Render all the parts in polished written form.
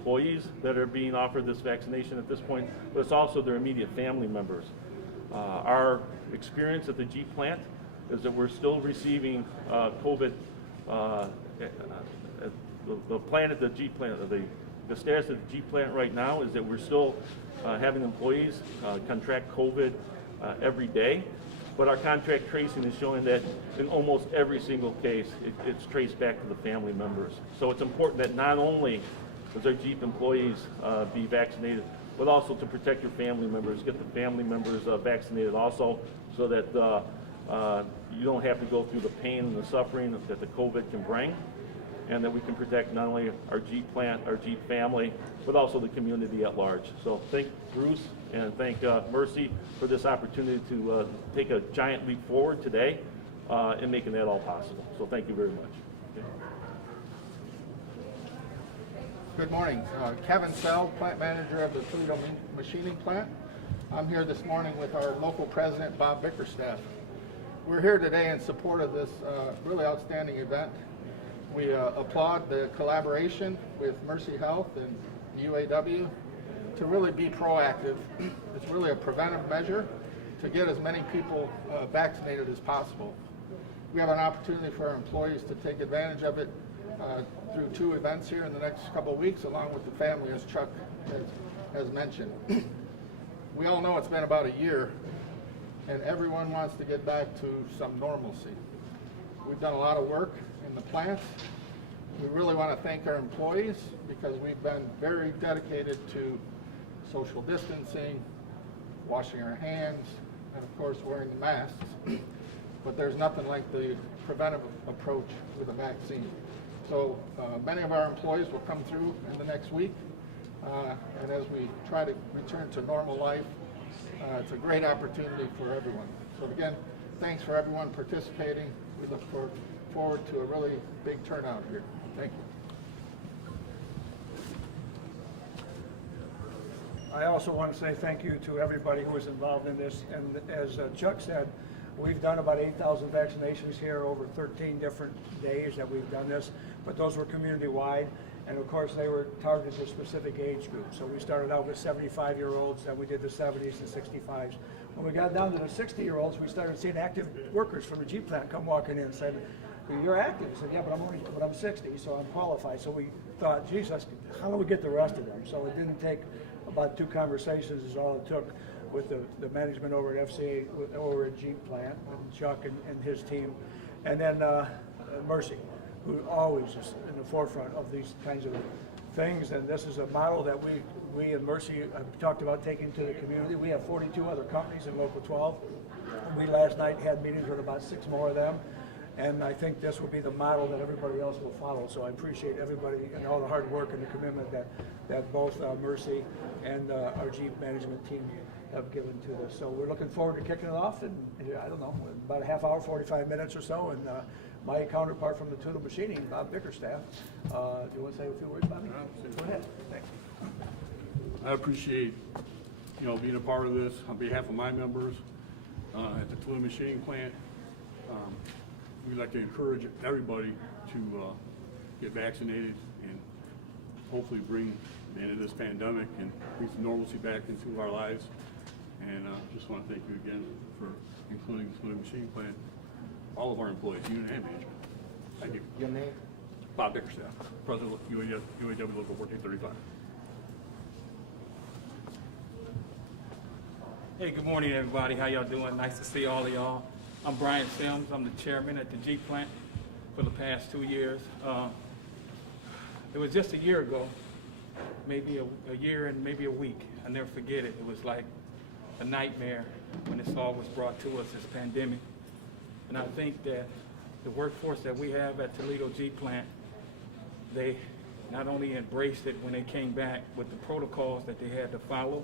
employees that are being offered this vaccination at this point, but it's also their immediate family members. Our experience at the Jeep plant is that we're still receiving COVID. The plan at the Jeep plant, the status of the Jeep plant right now is that we're still having employees contract COVID every day. But our contact tracing is showing that in almost every single case, it's traced back to the family members. So it's important that not only does our Jeep employees be vaccinated, but also to protect your family members, get the family members vaccinated also, so that you don't have to go through the pain and the suffering that the COVID can bring, and that we can protect not only our Jeep plant, our Jeep family, but also the community at large. So thank Bruce and thank Mercy for this opportunity to take a giant leap forward today in making that all possible. So thank you very much. Okay. Good morning. Kevin Sell, plant manager of the Toledo machining plant. I'm here this morning with our local president, Bob Bickerstaff. We're here today in support of this really outstanding event. We applaud the collaboration with Mercy Health and UAW to really be proactive. It's really a preventive measure to get as many people vaccinated as possible. We have an opportunity for our employees to take advantage of it through 2 events here in the next couple of weeks, along with the family, as Chuck has mentioned. We all know it's been about a year, and everyone wants to get back to some normalcy. We've done a lot of work in the plants. We really want to thank our employees because we've been very dedicated to social distancing, washing our hands, and of course wearing the masks. But there's nothing like the preventive approach with a vaccine. So many of our employees will come through in the next week, and as we try to return to normal life, it's a great opportunity for everyone. So again, thanks for everyone participating. We look forward to a really big turnout here. Thank you. I also want to say thank you to everybody who was involved in this. And as Chuck said, we've done about 8,000 vaccinations here over 13 different days that we've done this, but those were community-wide. And of course, they were targeted to specific age groups. So we started out with 75-year-olds, then we did the 70s and 65s. When we got down to the 60-year-olds, we started seeing active workers from the Jeep plant come walking in and said, "You're active." I said, "Yeah, but I'm 60, so I'm qualified." So we thought, Jesus, how do we get the rest of them? So it didn't take about 2 conversations is all it took with the management over at FCA, over at Jeep plant, and Chuck and his team, and then Mercy, who always is in the forefront of these kinds of things. And this is a model that we and Mercy have talked about taking to the community. We have 42 other companies in Local 12. We last night had meetings with about 6 more of them. And I think this will be the model that everybody else will follow. So I appreciate everybody and all the hard work and the commitment that both Mercy and our Jeep management team have given to this. So we're looking forward to kicking it off in, I don't know, about a half hour, 45 minutes or so. And my counterpart from the Toledo Machining, Bob Bickerstaff. Do you want to say a few words, Bobby? Go ahead. Thanks. I appreciate, being a part of this on behalf of my members at the Toledo Machining plant. We'd like to encourage everybody to get vaccinated and hopefully bring the end of this pandemic and bring some normalcy back into our lives. And just want to thank you again for including the Toledo Machining plant, all of our employees, unit and management. Thank you. Your name? Bob Bickerstaff, President of UAW Local 1435. Hey, good morning, everybody. How y'all doing? Nice to see all of y'all. I'm Brian Sims. I'm the chairman at the Jeep plant for the past 2 years. It was just a year ago, maybe a year and maybe a week. I never forget it. It was like a nightmare when this all was brought to us, this pandemic. And I think that the workforce that we have at Toledo Jeep plant, they not only embraced it when they came back with the protocols that they had to follow.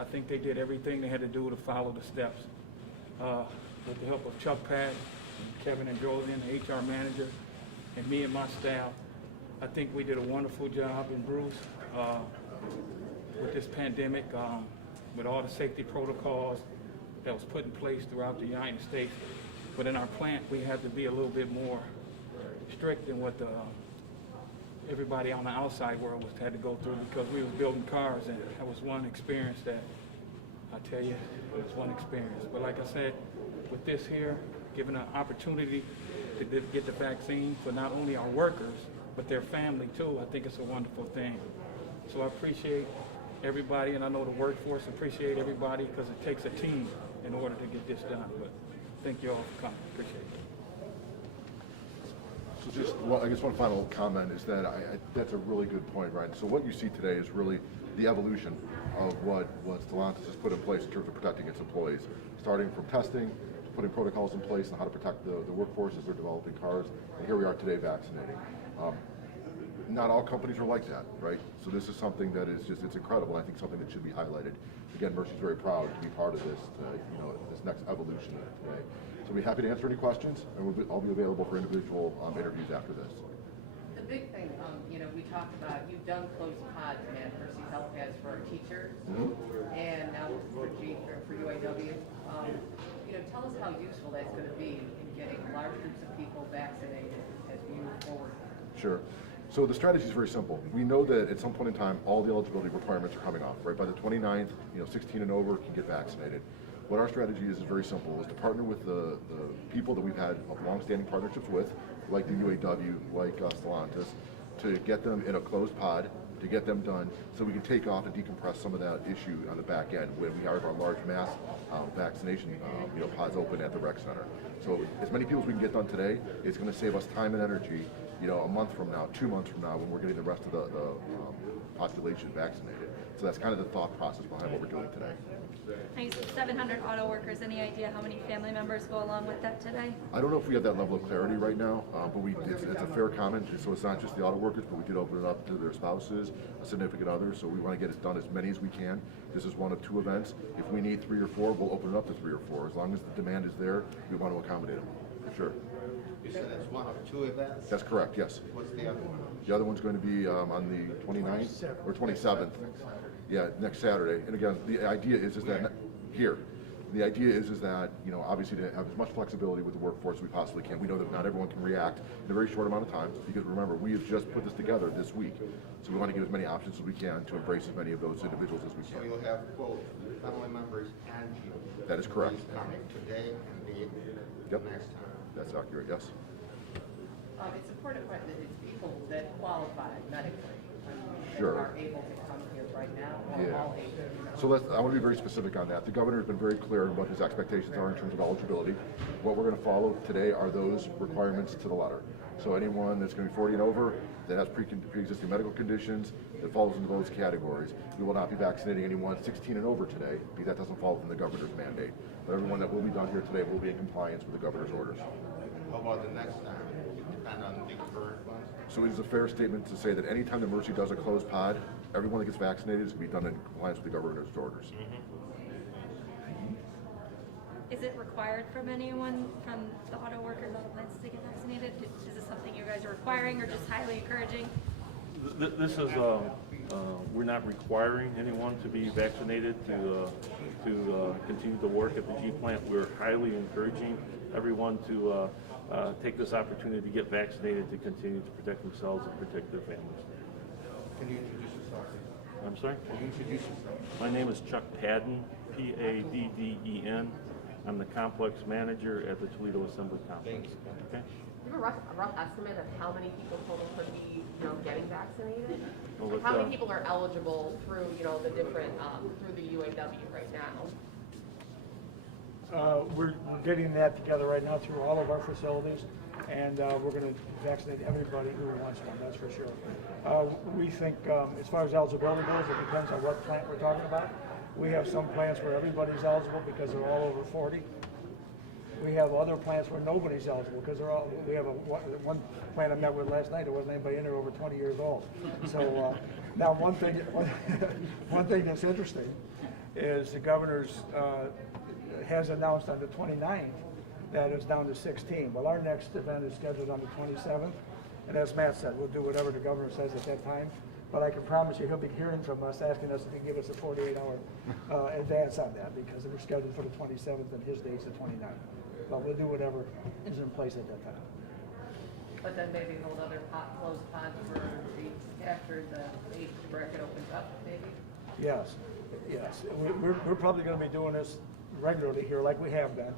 I think they did everything they had to do to follow the steps. With the help of Chuck Pat, Kevin and Julian, the HR manager, and me and my staff, I think we did a wonderful job in Bruce with this pandemic, with all the safety protocols that was put in place throughout the United States. But in our plant, we had to be a little bit more strict than what the everybody on the outside world had to go through, because we was building cars, and that was one experience that, I tell you, it was one experience. But like I said, with this here, giving an opportunity to get the vaccine for not only our workers, but their family too, I think it's a wonderful thing. So I appreciate everybody, and I know the workforce appreciate everybody, because it takes a team in order to get this done. But thank you all for coming. Appreciate it. So just, I guess one final comment is that that's a really good point, Ryan. So what you see today is really the evolution of what Stellantis has put in place in terms of protecting its employees, starting from testing, to putting protocols in place on how to protect the workforce as they're developing cars, and here we are today vaccinating. Not all companies are like that, right? So this is something that is just, it's incredible. I think something that should be highlighted. Again, Mercy's very proud to be part of this, this next evolution today. So we'll be happy to answer any questions, and I'll be available for individual interviews after this. The big thing, we talked about, you've done closed pods, and Mercy Health has for our teachers, and now for UAW. Tell us how useful that's going to be in getting large groups of people vaccinated as we move forward. Sure. So the strategy is very simple. We know that at some point in time, all the eligibility requirements are coming off, right? By the 29th, 16 and over can get vaccinated. What our strategy is very simple, is to partner with the people that we've had long-standing partnerships with, like the UAW, like Stellantis, to get them in a closed pod, to get them done, so we can take off and decompress some of that issue on the back end when we have our large mass vaccination pods open at the rec center. So as many people as we can get done today, it's going to save us time and energy, a month from now, 2 months from now, when we're getting the rest of the population vaccinated. So that's kind of the thought process behind what we're doing today. Nice. 700 auto workers. Any idea how many family members go along with that today? I don't know if we have that level of clarity right now, but it's a fair comment. So it's not just the auto workers, but we did open it up to their spouses, a significant others. So we want to get it done as many as we can. This is one of 2 events. If we need 3 or 4, we'll open it up to 3 or 4. As long as the demand is there, we want to accommodate them. For sure. You said it's one of 2 events? That's correct, yes. What's the other one? The other one's going to be on the 29th or 27th. Yeah, next Saturday. And again, the idea is that here. The idea is that, obviously to have as much flexibility with the workforce as we possibly can. We know that not everyone can react in a very short amount of time, because remember, we have just put this together this week. So we want to give as many options as we can to embrace as many of those individuals as we So can. you'll have both family members and you. That is correct. He's coming today and the next time. That's accurate, yes. It's important that it's people that qualify medically, Sure. that are able to come here right now, or Yeah. all able. So I want to be very specific on that. The governor has been very clear on what his expectations are in terms of eligibility. What we're going to follow today are those requirements to the letter. So anyone that's going to be 40 and over, that has pre-existing medical conditions, that falls into those categories. We will not be vaccinating anyone 16 and over today, because that doesn't fall within the governor's mandate. But everyone that will be done here today will be in compliance with the governor's orders. How about the next time? It depends on the current ones. So it is a fair statement to say that anytime the Mercy does a closed pod, everyone that gets vaccinated is going to be done in compliance with the governor's orders. Is it required from anyone from the auto workers, auto plants to get vaccinated? Is this something you guys are requiring or just highly encouraging? This is, we're not requiring anyone to be vaccinated to continue to work at the G plant. We're highly encouraging everyone to take this opportunity to get vaccinated to continue to protect themselves and protect their families. Can you introduce yourself? I'm sorry? Can you introduce yourself? My name is Chuck Padden, P-A-D-D-E-N. I'm the complex manager at the Toledo Assembly Complex. Okay? Do you have a rough estimate of how many people total could be, getting vaccinated? Well, How many people are eligible through, the different, through the UAW right now? We're getting that together right now through all of our facilities, and we're going to vaccinate everybody who wants one, that's for sure. We think, as far as eligibility goes, it depends on what plant we're talking about. We have some plants where everybody's eligible because they're all over 40. We have other plants where nobody's eligible because they're all. We have one plant I met with last night. There wasn't anybody in there over 20 years old. So now one thing that's interesting is the governor's has announced on the 29th that it's down to 16. Well, our next event is scheduled on the 27th, and as Matt said, we'll do whatever the governor says at that time. But I can promise you he'll be hearing from us, asking us to give us a 48-hour advance on that, because we're scheduled for the 27th and his date's the 29th. But we'll do whatever is in place at that time. but then maybe hold other closed pods for after the age bracket opens up, maybe? Yes, yes. We're probably gonna be doing this regularly here like we have been.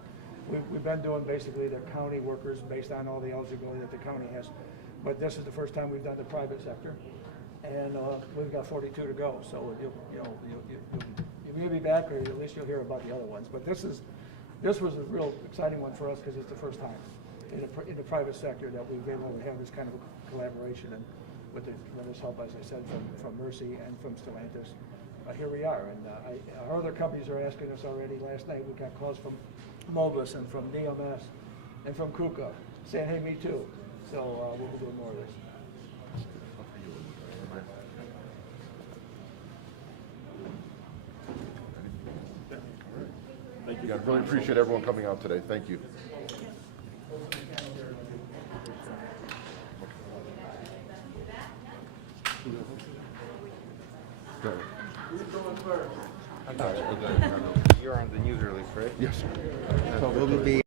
We've been doing basically the county workers based on all the eligibility that the county has. But this is the first time we've done the private sector. And we've got 42 to go, so you may be back, or at least you'll hear about the other ones. But this was a real exciting one for us because it's the first time in the private sector that we've been able to have this kind of collaboration, and with the tremendous help, as I said, from Mercy and from Stellantis. Here we are, and our other companies are asking us already. Last night we got calls from Mobus and from DMS and from KUKA saying, hey, me too. So we'll be doing more of this. Thank you. Yeah, I really appreciate everyone coming out today. Thank you. You're on the news release, right? Yes. So will we be